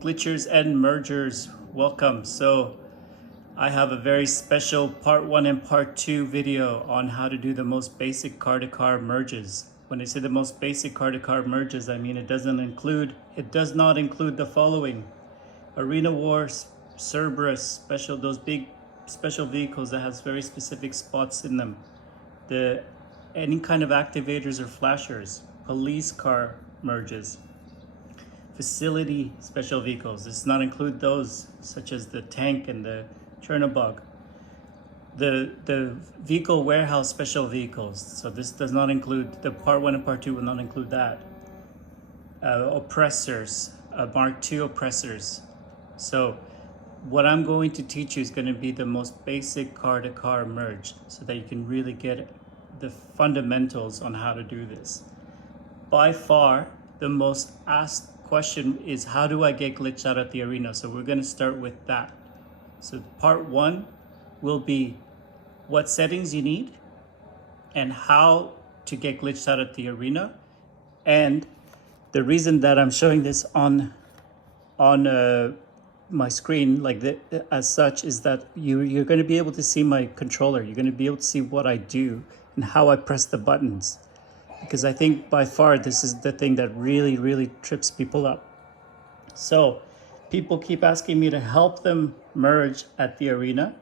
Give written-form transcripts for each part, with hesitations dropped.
Glitchers and mergers, welcome. So I have a very special part 1 and part 2 video on how to do the most basic car-to-car merges. When I say the most basic car-to-car merges, I mean it does not include the following: Arena Wars, Cerberus, those big special vehicles that has very specific spots in them, any kind of activators or flashers, police car merges, facility special vehicles. This does not include those, such as the tank and the Chernobog. The vehicle warehouse special vehicles. So this does not include, the part 1 and part 2 will not include that. Oppressors, Mark II oppressors. So what I'm going to teach you is going to be the most basic car-to-car merge, so that you can really get the fundamentals on how to do this. By far, the most asked question is, how do I get glitched out at the arena? So we're going to start with that. So part 1 will be what settings you need and how to get glitched out at the arena. And the reason that I'm showing this on my screen like that, as such, is that you're going to be able to see my controller. You're going to be able to see what I do and how I press the buttons. Because I think by far this is the thing that really trips people up. So people keep asking me to help them merge at the arena.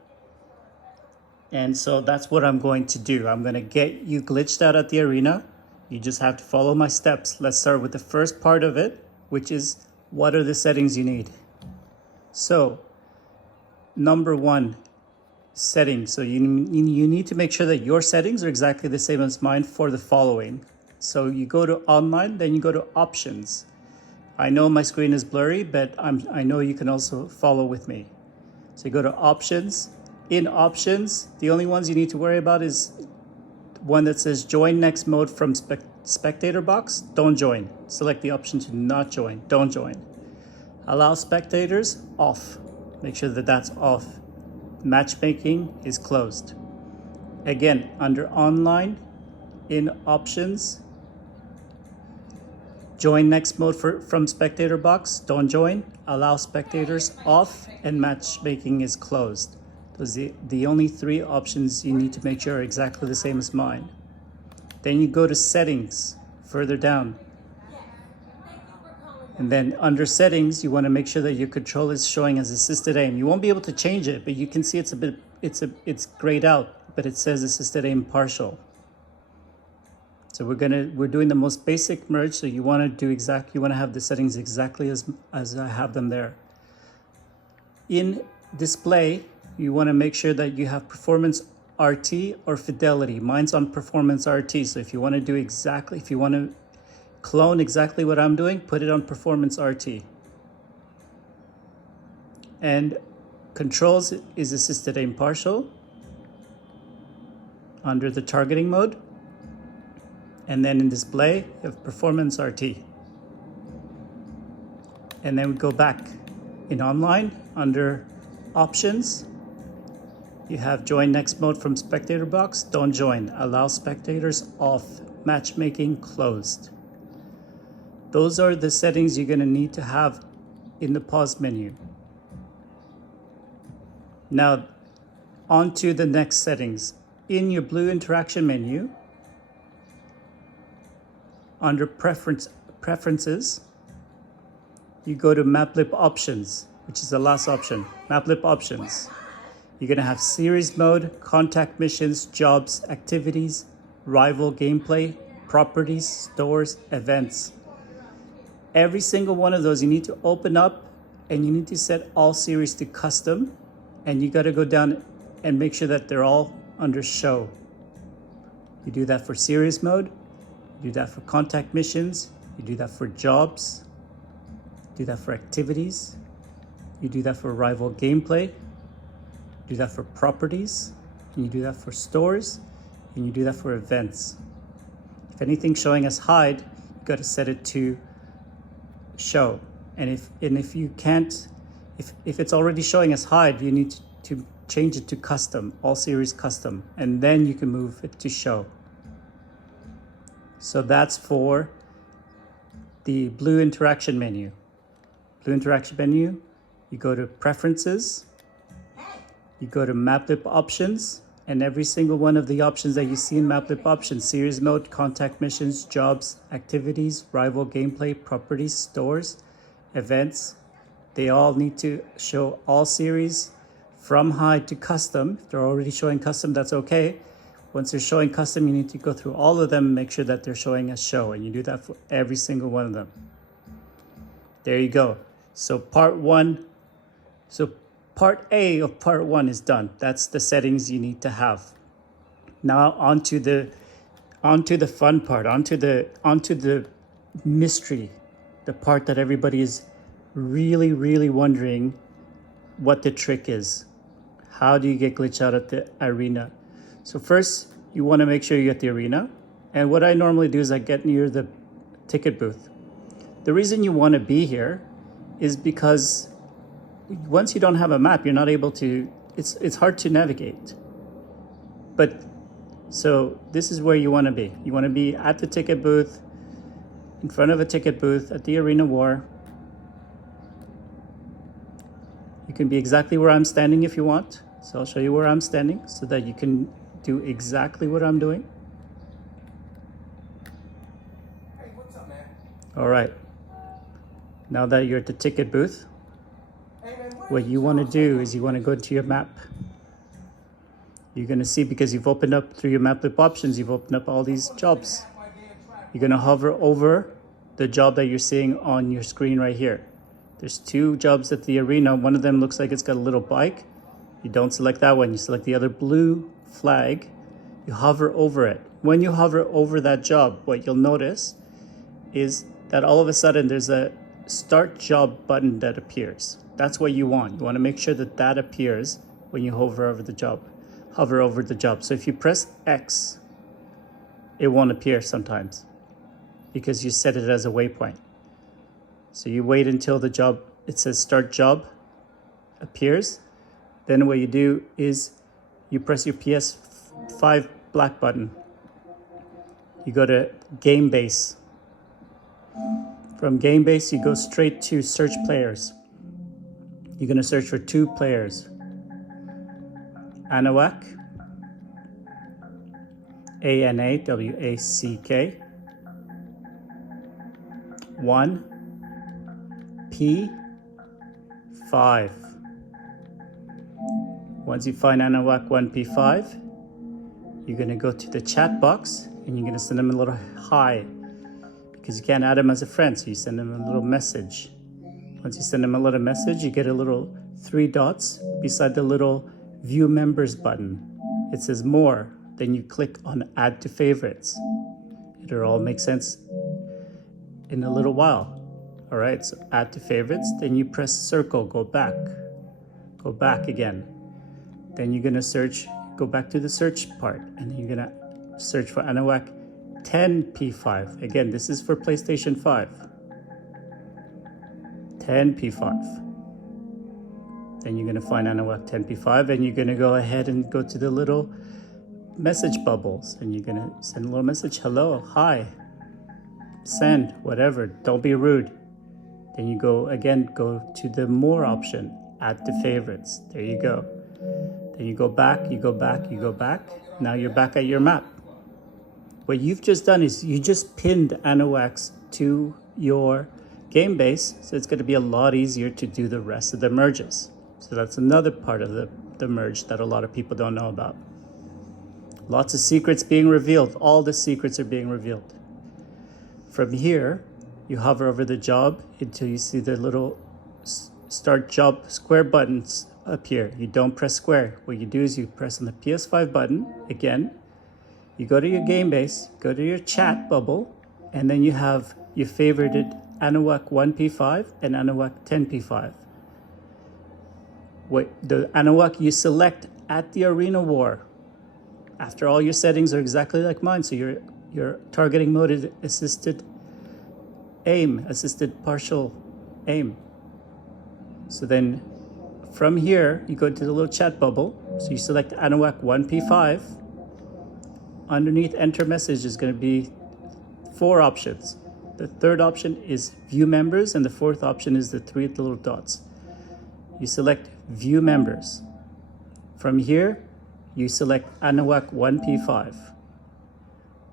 And so that's what I'm going to do. I'm going to get you glitched out at the arena. You just have to follow my steps. Let's start with the first part of it, which is, what are the settings you need? So number 1, settings. So you need to make sure that your settings are exactly the same as mine for the following. So you go to online, then you go to options. I know my screen is blurry, but I know you can also follow with me. So you go to options. In options, the only ones you need to worry about is one that says join next mode from spectator box. Don't join. Select the option to not join. Don't join. Allow spectators, off. Make sure that that's off. Matchmaking is closed. Again, under online, in options, join next mode from spectator box, don't join. Allow spectators, off, and matchmaking is closed. Those are the only 3 options you need to make sure are exactly the same as mine. Then you go to settings, further down. And then under settings, you want to make sure that your control is showing as assisted aim. You won't be able to change it, but you can see it's grayed out, but it says assisted aim partial. So we're doing the most basic merge. So you want to have the settings exactly as I have them there. In display, you want to make sure that you have performance RT or fidelity. Mine's on performance RT. So if you want to clone exactly what I'm doing, put it on performance RT. And controls is assisted aim partial under the targeting mode. And then in display, you have performance RT. And then we go back in online under options. You have join next mode from spectator box, don't join. Allow spectators, off. Matchmaking closed. Those are the settings you're going to need to have in the pause menu. Now, on to the next settings. In your blue interaction menu, under preferences, you go to maplip options, which is the last option. Maplip options. You're going to have series mode, contact missions, jobs, activities, rival gameplay, properties, stores, events. Every single one of those you need to open up, and you need to set all series to custom, and you got to go down and make sure that they're all under show. You do that for series mode, you do that for contact missions, you do that for jobs, you do that for activities, you do that for rival gameplay, you do that for properties, and you do that for stores, and you do that for events. If anything's showing as hide, you got to set it to show. And if you can't, if it's already showing as hide, you need to change it to custom, all series custom, and then you can move it to show. So that's for the blue interaction menu. blue interaction menu, you go to Preferences, you go to Maplip Options, and every single one of the options that you see in Maplip Options, Series Mode, Contact Missions, Jobs, Activities, Rival Gameplay, Properties, Stores, Events, they all need to show all series from high to custom. If they're already showing custom, that's okay. Once they're showing custom, you need to go through all of them and make sure that they're showing as show, and you do that for every single one of them. There you go. So part A of part 1 is done. That's the settings you need to have. Now onto the fun part, onto the mystery, the part that everybody is really wondering what the trick is. How do you get glitch out at the arena? So first, you want to make sure you get the arena. And what I normally do is I get near the ticket booth. The reason you want to be here is because once you don't have a map, you're not able to, it's hard to navigate. But so this is where you want to be. You want to be at the ticket booth, in front of a ticket booth at the arena war. You can be exactly where I'm standing if you want. So I'll show you where I'm standing so that you can do exactly what I'm doing. Hey, what's up, man? All right. Now that you're at the ticket booth, Hey, man, what you want to do is you want to go to your map. You're going to see, because you've opened up through your Maplip options, you've opened up all these jobs. You're going to hover over the job that you're seeing on your screen right here. There's 2 jobs at the arena. One of them looks like it's got a little bike. You don't select that one. You select the other blue flag. You hover over it. When you hover over that job, what you'll notice is that all of a sudden there's a Start Job button that appears. That's what you want. You want to make sure that that appears when you hover over the job. Hover over the job. So if you press X, it won't appear sometimes because you set it as a waypoint. So you wait until the job, it says Start Job, appears. Then what you do is you press your PS5 black button. You go to Game Base. From Game Base, you go straight to Search Players. You're going to search for 2 players. Anawack, Anawack, 1P5. Once you find Anawack 1P5, you're going to go to the chat box and you're going to send them a little hi, because you can't add them as a friend, so you send them a little message. Once you send them a little message, you get a little 3 dots beside the little View Members button. It says More. Then you click on Add to Favorites. It'll all make sense in a little while. All right, so Add to Favorites. Then you press circle, go back again. Then you're gonna search, go back to the search part, and you're gonna search for Anawack 10P5. Again, this is for PlayStation 5. 10P5. Then you're gonna find Anawack 10P5, and you're gonna go ahead and go to the little message bubbles, and you're gonna send a little message, hello, hi, send, whatever, don't be rude. Then you go to the More option, Add to Favorites. There you go. Then you go back. Now you're back at your map. What you've just done is you just pinned Anawack to your game base, so it's going to be a lot easier to do the rest of the merges. So that's another part of the merge that a lot of people don't know about. Lots of secrets being revealed. All the secrets are being revealed. From here, you hover over the job until you see the little Start Job square buttons appear. You don't press square. What you do is you press on the PS5 button again. You go to your game base, go to your chat bubble, and then you have your favorited Anawack 1P5 and Anawack 10P5. The Anawack you select at the Arena War. After all your settings are exactly like mine, so your targeting mode is assisted aim, assisted partial aim. So then from here, you go to the little chat bubble. So you select Anawack 1P5. Underneath enter message is going to be 4 options. The third option is view members, and the fourth option is the three little dots. You select view members. From here, you select Anuak 1P5.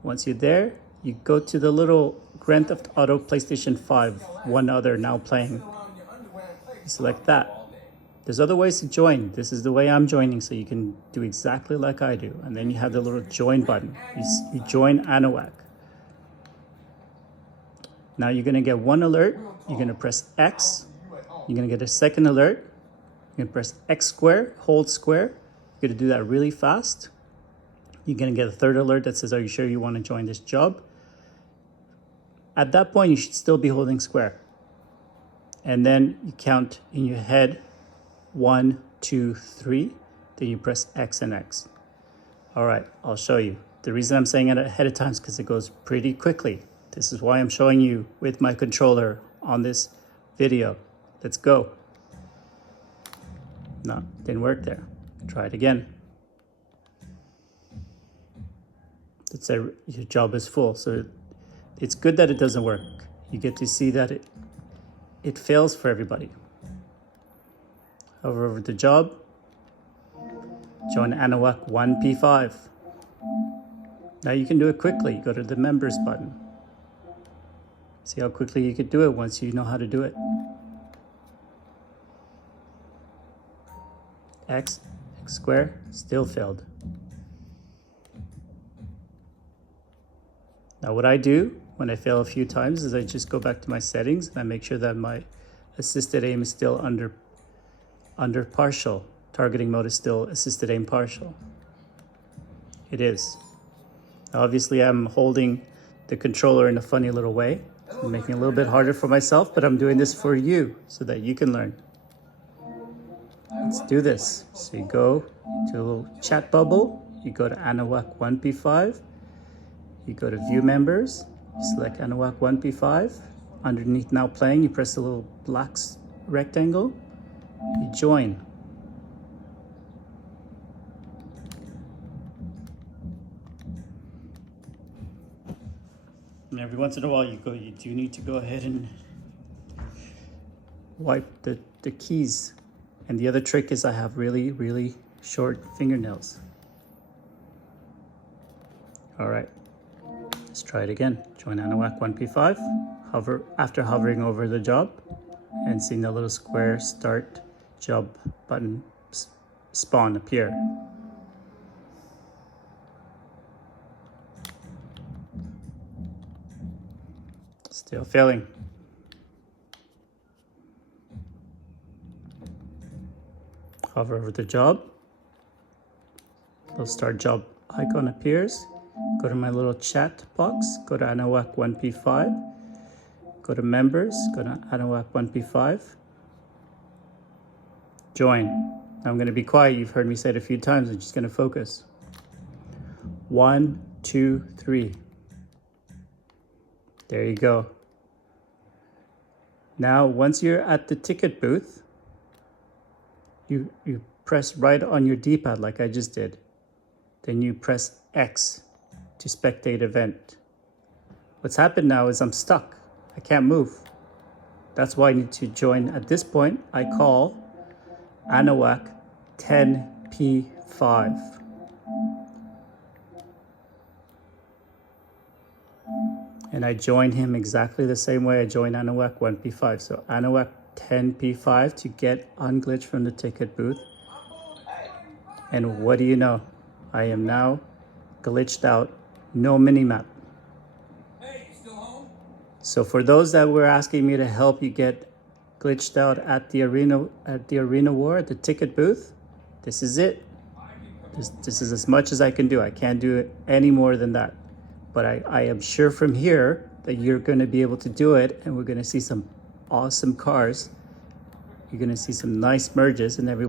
Once you're there, you go to the little Grand Theft Auto PlayStation 5, one other now playing. You select that. There's other ways to join. This is the way I'm joining, so you can do exactly like I do. And then you have the little join button. You join Anuak. Now you're gonna get one alert. You're gonna press X. You're gonna get a second alert. You're gonna press X square, hold square. You're gonna do that really fast. You're gonna get a third alert that says, are you sure you wanna join this job? At that point, you should still be holding square. And then you count in your head, 1, 2, 3. Then you press X and X. All right, I'll show you. The reason I'm saying it ahead of time is because it goes pretty quickly. This is why I'm showing you with my controller on this video. Let's go. No, didn't work there. Try it again. Let's say your job is full. So it's good that it doesn't work. You get to see that it fails for everybody. Hover over the job. Join Anuak 1P5. Now you can do it quickly. Go to the members button. See how quickly you could do it once you know how to do it. X square, still failed. Now what I do when I fail a few times is I just go back to my settings and I make sure that my assisted aim is still under partial. Targeting mode is still assisted aim partial. It is. Now obviously I'm holding the controller in a funny little way. I'm making it a little bit harder for myself, but I'm doing this for you so that you can learn. Let's do this. So you go to a little chat bubble, you go to Anuak 1P5, you go to view members, you select Anuak 1P5. Underneath now playing, you press the little black rectangle, you join. And every once in a while you do need to go ahead and wipe the keys. And the other trick is I have really, really short fingernails. All right, let's try it again. Join Anuak 1P5. Hover after hovering over the job and seeing the little square start job button spawn appear. Still failing. Hover over the job. The start job icon appears. Go to my little chat box. Go to Anuak 1P5. Go to members. Go to Anuak 1P5. Join. Now I'm going to be quiet. You've heard me say it a few times. I'm just going to focus. 1, 2, 3. There you go. Now, once you're at the ticket booth, you press right on your D-pad like I just did. Then you press X to spectate event. What's happened now is I'm stuck. I can't move. That's why I need to join. At this point, I call Anuak 10P5. And I join him exactly the same way I join Anuak 1P5. So Anuak 10P5 to get unglitched from the ticket booth. And what do you know? I am now glitched out, no minimap. Hey, you still home? So for those that were asking me to help you get glitched out at the arena war, at the ticket booth, this is it. This is as much as I can do. I can't do it any more than that. But I am sure from here that you're going to be able to do it, and we're going to see some awesome cars. You're going to see some nice merges and everything.